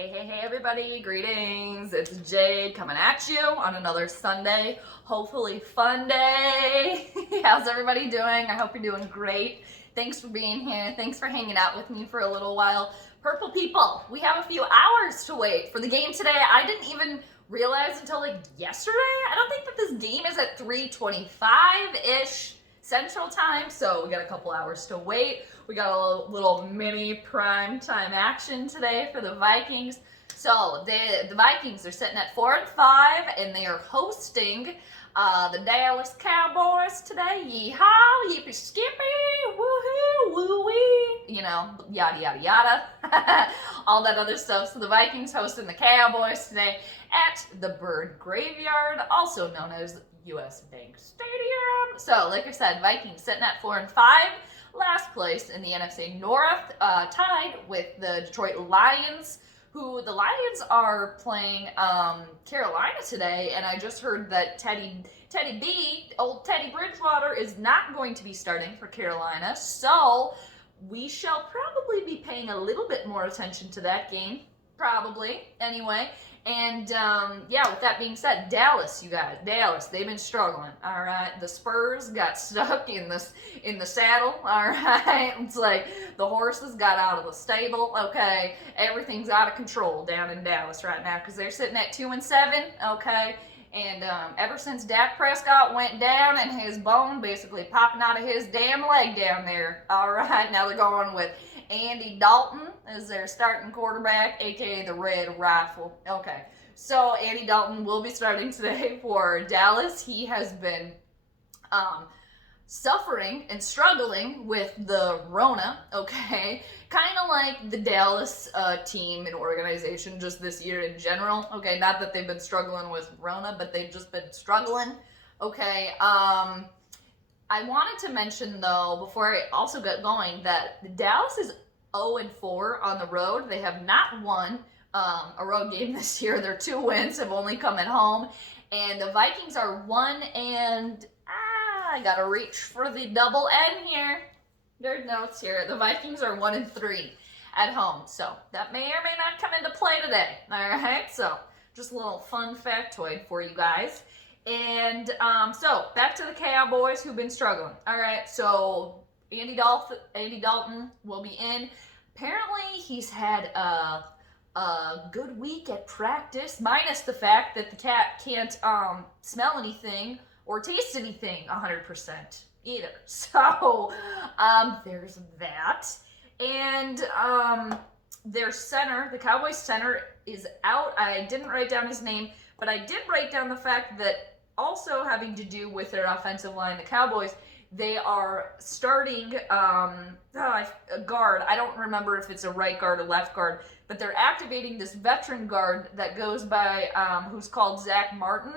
Hey, everybody, greetings. It's Jade coming at you on another Sunday, hopefully fun day. How's everybody doing? I hope you're doing great. Thanks for being here. Thanks for hanging out with me for a little while. Purple people, we have a few hours to wait for the game today. I didn't even realize until like yesterday. I don't think that this game is at 3:25-ish Central Time, so we got a couple hours to wait. We got a little mini prime time action today for the Vikings. So the Vikings are sitting at 4-5, and they are hosting the Dallas Cowboys today. Yeehaw, yippee skippy, woohoo, woo-wee, you know, yada yada yada, all that other stuff. So the Vikings hosting the Cowboys today at the Bird Graveyard, also known as US Bank Stadium. So, like I said, Vikings sitting at 4-5, last place in the NFC North, tied with the Detroit Lions, who the Lions are playing Carolina today, and I just heard that Teddy B, old Teddy Bridgewater, is not going to be starting for Carolina, so we shall probably be paying a little bit more attention to that game, probably, anyway. And yeah, with that being said, Dallas, you guys, Dallas, they've been struggling. All right, the Spurs got stuck in the saddle. All right, it's like the horses got out of the stable. Okay, everything's out of control down in Dallas right now because they're sitting at 2-7. Okay, and ever since Dak Prescott went down and his bone basically popping out of his damn leg down there. All right, now they're going with Andy Dalton is their starting quarterback, aka the Red Rifle. Okay, so Andy Dalton will be starting today for Dallas. He has been suffering and struggling with the Rona, okay? Kind of like the Dallas team and organization just this year in general, okay? Not that they've been struggling with Rona, but they've just been struggling, okay? I wanted to mention, though, before I also get going, that Dallas is 0-4 on the road. They have not won a road game this year. Their 2 wins have only come at home. And the Vikings are 1 and... I gotta reach for the double N here. There's notes here. The Vikings are 1-3 at home. So that may or may not come into play today. Alright, so just a little fun factoid for you guys. And so back to the Cowboys who've been struggling. All right, so Andy Dalton will be in. Apparently, he's had a good week at practice, minus the fact that the cat can't smell anything or taste anything 100% either. So there's that. And their center, the Cowboys center, is out. I didn't write down his name, but I did write down the fact that also having to do with their offensive line, the Cowboys, they are starting a guard. I don't remember if it's a right guard or left guard, but they're activating this veteran guard that goes by, who's called Zach Martin.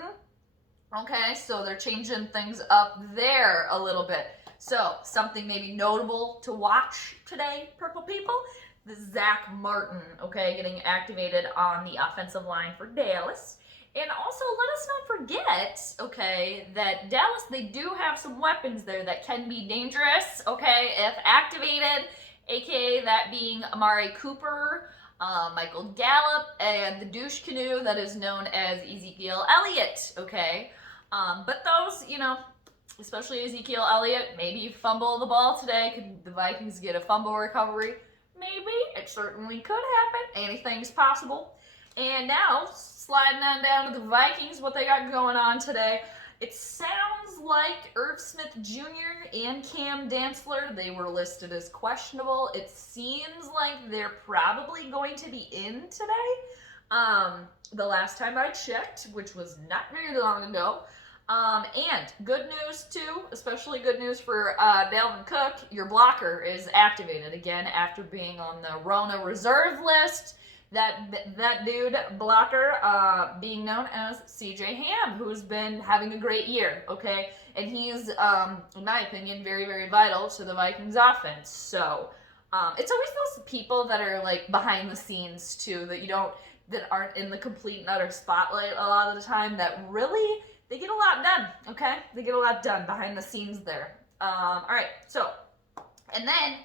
Okay, so they're changing things up there a little bit. So something maybe notable to watch today, Purple people, the Zach Martin, okay, getting activated on the offensive line for Dallas. And also, let us not forget, okay, that Dallas, they do have some weapons there that can be dangerous, okay, if activated, aka that being Amari Cooper, Michael Gallup, and the douche canoe that is known as Ezekiel Elliott, okay? But those, you know, especially Ezekiel Elliott, maybe fumble the ball today. Could the Vikings get a fumble recovery? Maybe. It certainly could happen. Anything's possible. And now, sliding on down to the Vikings, what they got going on today. It sounds like Irv Smith Jr. and Cam Dantzler, they were listed as questionable. It seems like they're probably going to be in today. The last time I checked, which was not very long ago. And good news too, especially good news for Dalvin Cook, your blocker is activated again after being on the Rona reserve list. That dude, blocker, being known as CJ Ham, who's been having a great year, okay? And he's, in my opinion, very, very vital to the Vikings offense. So, it's always those people that are, like, behind the scenes, too, that aren't in the complete and utter spotlight a lot of the time, that really, they get a lot done, okay? They get a lot done behind the scenes there. All right, so, and then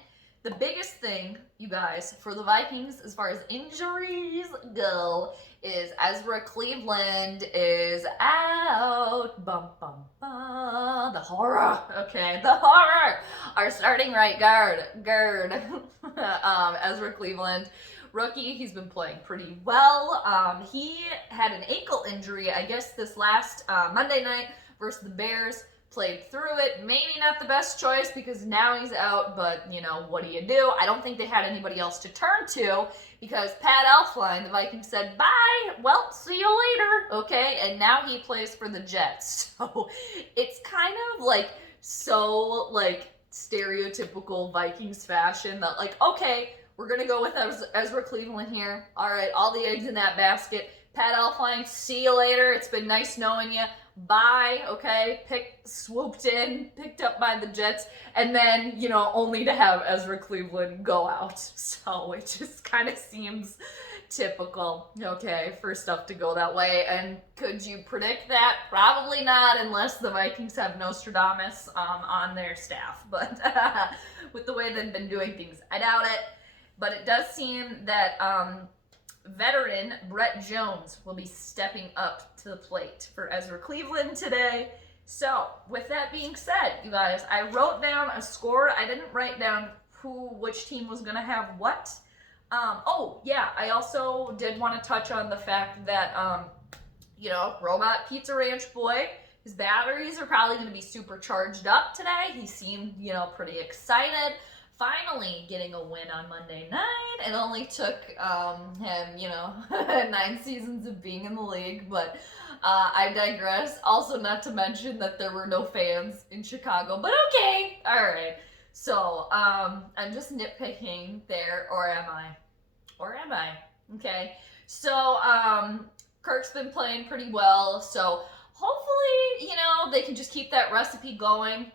the biggest thing you guys, for the Vikings, as far as injuries go, is Ezra Cleveland is out. Bum, bum, bum. The horror. Okay, the horror. Our starting right guard, Ezra Cleveland. Rookie, he's been playing pretty well. He had an ankle injury, I guess, this last Monday night versus the Bears. Played through it. Maybe not the best choice because now he's out, but, you know, what do you do? I don't think they had anybody else to turn to because Pat Elflein, the Vikings, said, bye, well, see you later, okay? And now he plays for the Jets. So it's kind of like so, like, stereotypical Vikings fashion that, like, okay, we're going to go with Ezra Cleveland here. All right, all the eggs in that basket. Pat Elflein, see you later. It's been nice knowing you. Bye, okay? Swooped in, picked up by the Jets, and then, you know, only to have Ezra Cleveland go out. So it just kind of seems typical, okay, for stuff to go that way. And could you predict that? Probably not, unless the Vikings have Nostradamus on their staff. But with the way they've been doing things, I doubt it. But it does seem that veteran Brett Jones will be stepping up to the plate for Ezra Cleveland today. So, with that being said, you guys, I wrote down a score. I didn't write down which team was going to have what. Oh, yeah, I also did want to touch on the fact that, you know, Robot Pizza Ranch Boy, his batteries are probably going to be super charged up today. He seemed, you know, pretty excited. Finally getting a win on Monday night. It only took him, you know, 9 seasons of being in the league, but I digress. Also, not to mention that there were no fans in Chicago, but okay, all right. So, I'm just nitpicking there, or am I? Or am I? Okay. So, Kirk's been playing pretty well, so hopefully, you know, they can just keep that recipe going.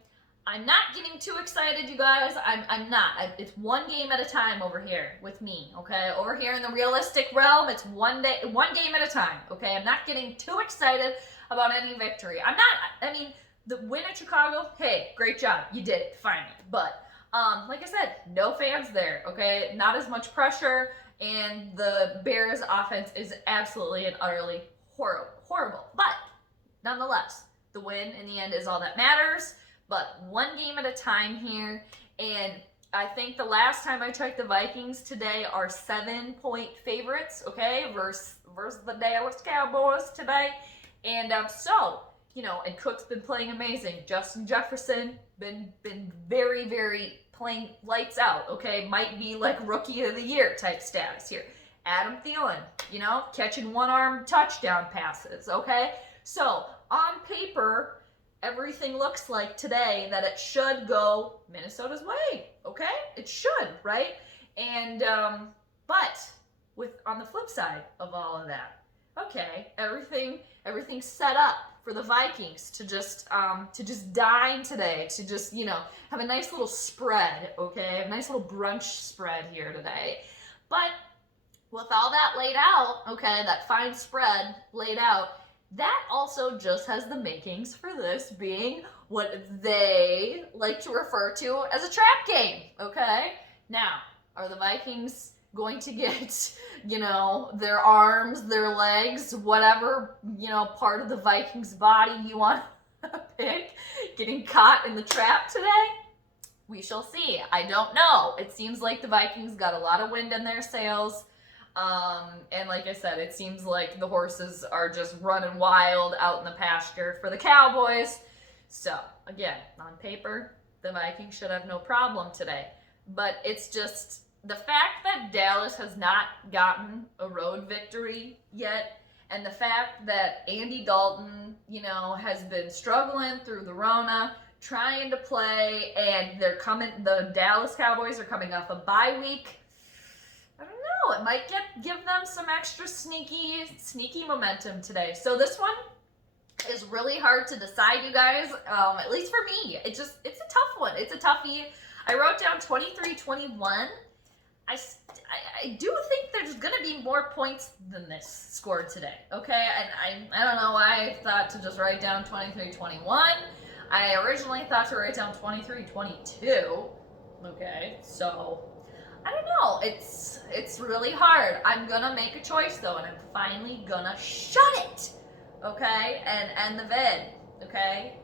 I'm not getting too excited, you guys. I'm not. It's one game at a time over here with me, okay? Over here in the realistic realm, it's one game at a time, okay? I'm not getting too excited about any victory. I mean, the win at Chicago, hey, great job. You did it, finally. But, like I said, no fans there, okay? Not as much pressure, and the Bears' offense is absolutely and utterly horrible. But, nonetheless, the win in the end is all that matters. But one game at a time here, and I think the last time I checked, the Vikings today are 7-point favorites, okay, versus the Dallas Cowboys today. And so, you know, and Cook's been playing amazing. Justin Jefferson been very, very playing lights out, okay? Might be like rookie of the year type status here. Adam Thielen, you know, catching one-arm touchdown passes, okay? So, on paper, everything looks like today that it should go Minnesota's way, okay? It should, right? And, but on the flip side of all of that, okay, everything's set up for the Vikings to just dine today, to just, you know, have a nice little spread, okay? A nice little brunch spread here today. But with all that laid out, okay, that fine spread laid out, that also just has the makings for this being what they like to refer to as a trap game, okay? Now, are the Vikings going to get, you know, their arms, their legs, whatever, you know, part of the Vikings' body you want to pick, getting caught in the trap today? We shall see. I don't know. It seems like the Vikings got a lot of wind in their sails. And like I said, it seems like the horses are just running wild out in the pasture for the Cowboys. So, again, on paper, the Vikings should have no problem today. But it's just the fact that Dallas has not gotten a road victory yet, and the fact that Andy Dalton, you know, has been struggling through the Rona, trying to play, and the Dallas Cowboys are coming off a bye week. I don't know. It might give them some extra sneaky momentum today. So this one is really hard to decide, you guys. At least for me, it's a tough one. It's a toughie. I wrote down 23-21. I do think there's gonna be more points than this scored today. Okay, and I don't know why I thought to just write down 23-21. I originally thought to write down 23-22. Okay, so. I don't know. It's really hard. I'm gonna make a choice though, and I'm finally gonna shut it. Okay? And end the vid. Okay?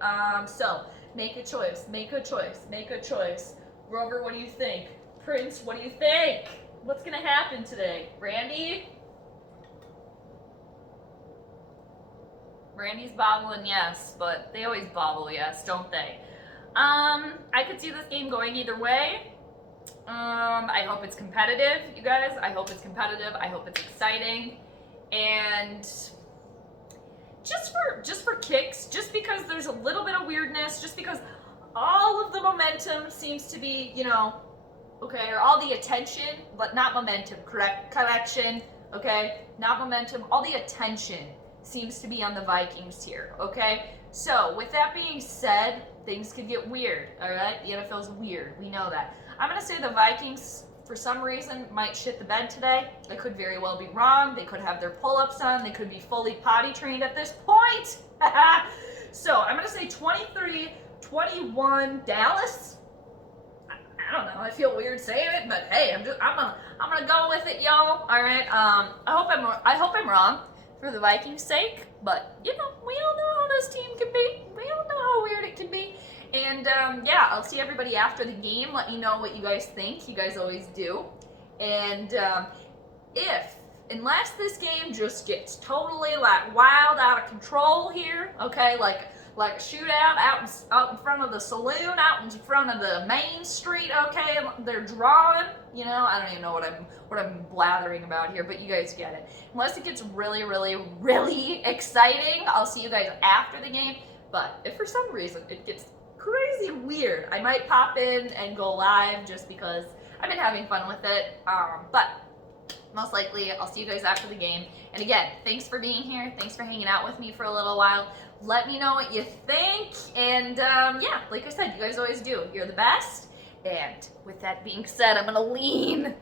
So make a choice. Make a choice. Make a choice. Grover, what do you think? Prince, what do you think? What's gonna happen today? Randy? Randy's bobbling yes, but they always bobble yes, don't they? I could see this game going either way. I hope it's competitive, you guys. I hope it's competitive. I hope it's exciting. And just for kicks, just because there's a little bit of weirdness, just because all of the momentum seems to be, you know, okay, or all the attention, but not momentum, correction, okay? Not momentum, all the attention seems to be on the Vikings here, okay? So, with that being said, things could get weird, all right? The NFL's weird, we know that. I'm going to say the Vikings, for some reason, might shit the bed today. I could very well be wrong. They could have their pull-ups on. They could be fully potty trained at this point. So, I'm going to say 23-21 Dallas. I don't know. I feel weird saying it, but hey, I'm gonna go with it, y'all. All right. I hope I'm wrong for the Vikings' sake, but you know, we all know how this team can be. We all know how weird it can be. And yeah, I'll see everybody after the game. Let me know what you guys think. You guys always do. And unless this game just gets totally like wild out of control here, okay, like a shootout out in front of the saloon, out in front of the main street, okay, they're drawing, you know, I don't even know what I'm blathering about here, but you guys get it. Unless it gets really, really, really exciting, I'll see you guys after the game. But if for some reason it gets crazy weird, I might pop in and go live just because I've been having fun with it. But most likely I'll see you guys after the game. And again, thanks for being here. Thanks for hanging out with me for a little while. Let me know what you think. And yeah, like I said, you guys always do. You're the best. And with that being said, I'm gonna lean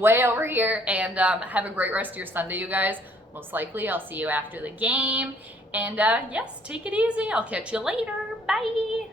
way over here, and have a great rest of your Sunday, you guys. Most likely I'll see you after the game. And yes, take it easy. I'll catch you later. Bye.